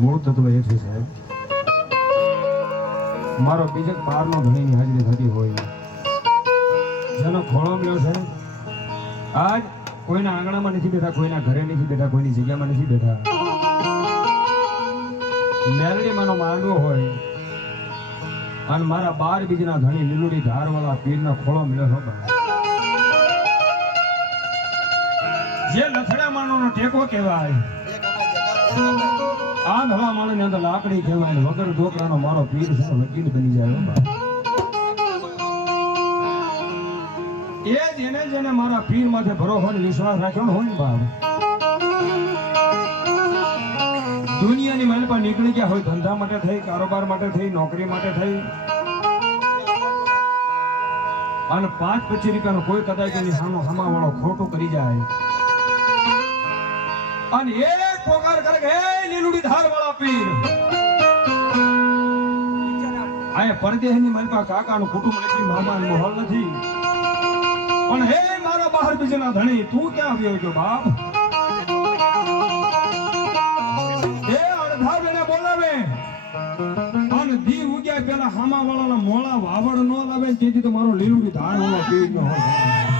મૂળ તત્વ એ છે સાહેબ. મારો બીજક બારનો ધણીની હાજરી થતી હોય. જેનો ખોળો મળ્યો છે. આજ કોઈના આંગણામાં નથી બેઠા, કોઈના ઘરે નથી બેઠા, કોઈની જગ્યામાં નથી બેઠા. મેલડીમાંનો માંડવો હોય અને મારા બાર બીજના ધણી લીલુડી ધારવાળા પીરનો ખોળો મળ્યો છે જે લથડા માનોનો ટેકો કહેવાય આ ધવા માણસની અંદર લાકડી કહેવાય ને વગર ઢોકળાનો મારો પીર છે વકીલ બની જાય એ જ એને જેને મારા પીર માથે ભરોસો વિશ્વાસ રાખ્યો ને હોય બાપ. દુનિયાની માલ પર નીકળી ગયા હોય, ધંધા માટે થઈ, કારોબાર માટે થઈ, નોકરી માટે થઈ. અને પાંચ પચીસ રૂપિયાનો કોઈ કદાચ એની સામો હમાવાળો ખોટું કરી જાય. અને એક પોકાર કરે હે, લીલુડી ધાર વાળા પીર. આ પરદેશની મારી પાસે કાકાનું કુટુંબ નથી, મામાનું મોહલ નથી. પણ હે, મારા બહાર બીજના ધણી, તું ક્યાં આવ્યો છો, બાપ? બોલાવે. અને દી ઉગ્યા પેલા હામા વાળાના મોળા વાવડ નો લાવે તેથી તો મારો લીલુડી ધાર વાળા પીર નો હોય.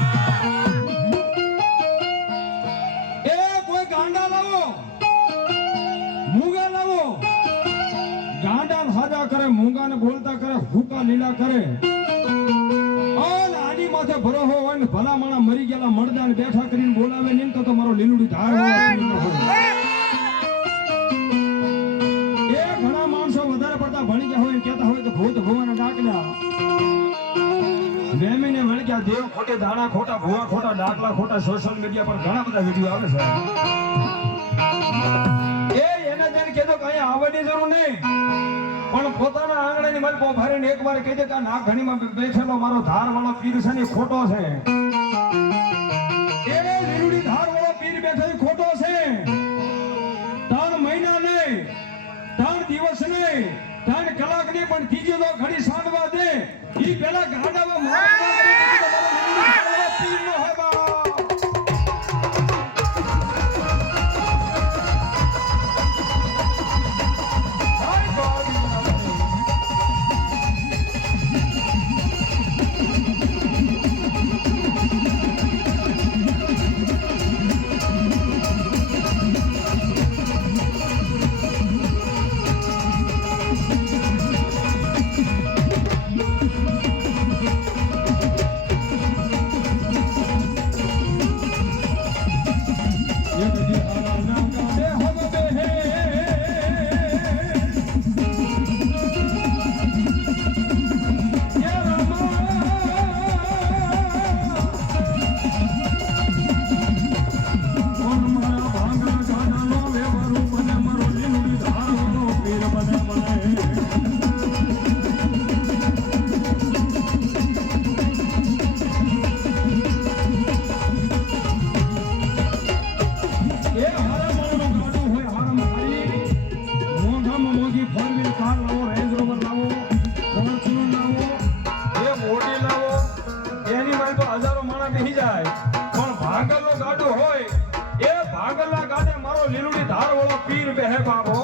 મૂંગા લાવો. ગાંડા હાજા કરે મૂંગા ને બોલતા કરે, હુકા લીલા કરે. આની માથે ભરો હોય ને ભલા માણા મરી ગયેલા મળદા ને બેઠા કરીને બોલાવે ને તો મારો લીલુડી ધાર ઘણા માણસો વધારે પડતા ભણી ગયા હોય કેતા હોય તો ભૂત ભુવાના ડાકલા વેમીને વળગ્યા, દેવ ખોટે દાણા ખોટા, ભુવા ખોટા, ડાકલા ખોટા સોશિયલ મીડિયા પર ઘણા બધા વીડિયો આવે છે. કે જરૂર નહીં. પણ પોતાના આંગણાની મારી બહુ ભારે ને એકવાર કહી દે કે આ નાક ઘણીમાં બેઠેલો મારો ધાર વાળો પીર છે ને ખોટો છે. એવો લીલુડી ધાર વાળો પીર બેઠો ખોટો છે. ત્રણ મહિના નહીં, ત્રણ દિવસ નહીં, ત્રણ કલાક નહીં, પણ ત્રીજો તો ઘડી સાંધવા દે. ઈ પેલા ગાડામાં beat of the hip hop.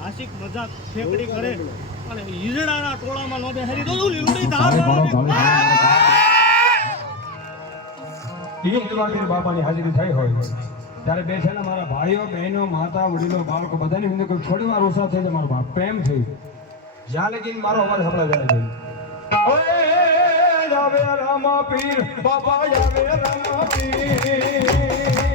હાસિક મજાક ઠેકડી કરે અને ઈજડાના ટોળામાં નો બેહારી હું લીલુડી ધાર હાજરી થઈ હોય. ત્યારે ને મારા ભાઈઓ બહેનો માતા વડીલો બાળકો બધાની અંદર કોઈ થોડી વાર ઓછા થઈ જાય મારો બાપ પ્રેમ થઈ જ્યાં લગીન મારો અવાજ સંભળાય જાય છે. ઓય રામા પીર બાપા જાવે રામા પીર.